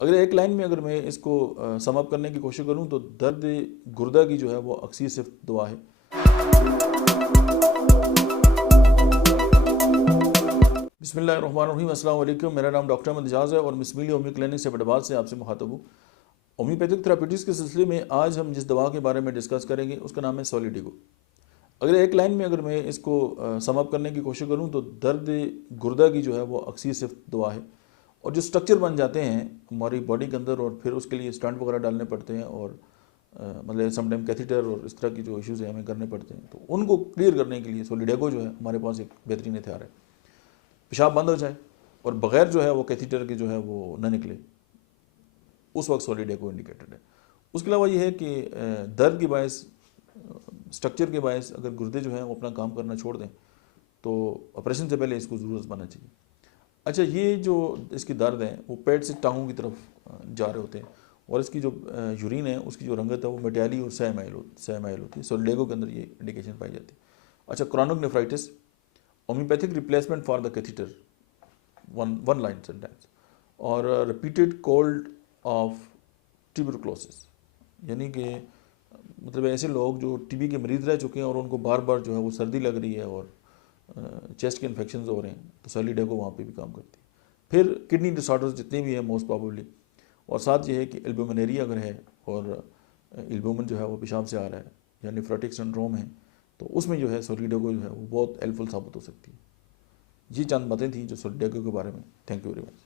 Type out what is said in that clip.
अगर एक लाइन में अगर मैं इसको सम अप करने की कोशिश करूं तो दर्द गुर्दा की जो है वो अक्सी सिर्फ दुआ है। बिस्मिल्लाहिर्रहमानिर्रहीम, अस्सलाम वालेकुम। मेरा नाम डॉक्टर अहमद एजाज है और मिसमिली होम्यो क्लिनिक से फैसलाबाद से आपसे मुखातब हूँ। होम्योपैथिक थेरापीटिक्स के सिलसिले में आज हम जिस दवा के बारे में डिस्कस करेंगे उसका नाम है सोलिडिगो। अगर एक लाइन में अगर मैं इसको सम अप करने की कोशिश करूं तो दर्द गुर्दा की जो है वो अक्सी सिर्फ दुआ है। और जो स्ट्रक्चर बन जाते हैं हमारी बॉडी के अंदर और फिर उसके लिए स्टंट वगैरह डालने पड़ते हैं और मतलब समटाइम कैथीटर और इस तरह की जो इश्यूज़ हैं हमें करने पड़ते हैं, तो उनको क्लियर करने के लिए सोलिडेगो जो है हमारे पास एक बेहतरीन हथियार है। पेशाब बंद हो जाए और बग़ैर जो है वो कैथीटर के जो है वो न निकले, उस वक्त सोलिडेगो इंडिकेटेड है। उसके अलावा ये है कि दर्द की बायस, स्ट्रक्चर के बायस अगर गुर्दे जो हैं वो अपना काम करना छोड़ दें तो ऑपरेशन से पहले इसको ज़रूर आजमाना चाहिए। अच्छा, ये जो इसकी दर्द है वो पेट से टांगों की तरफ जा रहे होते हैं और इसकी जो यूरिन है उसकी जो रंगत है वो मटियाली और सहमाइल होती है। सोलिडेगो के अंदर ये इंडिकेशन पाई जाती है। अच्छा, chronic nephritis, homeopathic replacement for the catheter, one line sentence, और रिपीटेड कोल्ड ऑफ ट्यूबरक्लोसिस, यानी कि मतलब ऐसे लोग जो टीबी के मरीज़ रह चुके हैं और उनको बार बार जो है वो सर्दी लग रही है और चेस्ट के इन्फेक्शन हो रहे हैं, तो सोलिडेगो वहाँ पे भी काम करती है। फिर किडनी डिसऑर्डर्स जितने भी हैं मोस्ट प्रॉबेबली, और साथ ये है कि एल्ब्यूमिनेरिया अगर है और एल्ब्यूमिन जो है वो पेशाब से आ रहा है या नेफ्रोटिक सिंड्रोम है, तो उसमें जो है सोलिडेगो जो है वो बहुत हेल्पफुल साबित हो सकती है। ये चंद बातें थी जो सोलिडेगो के बारे में। Thank you very much.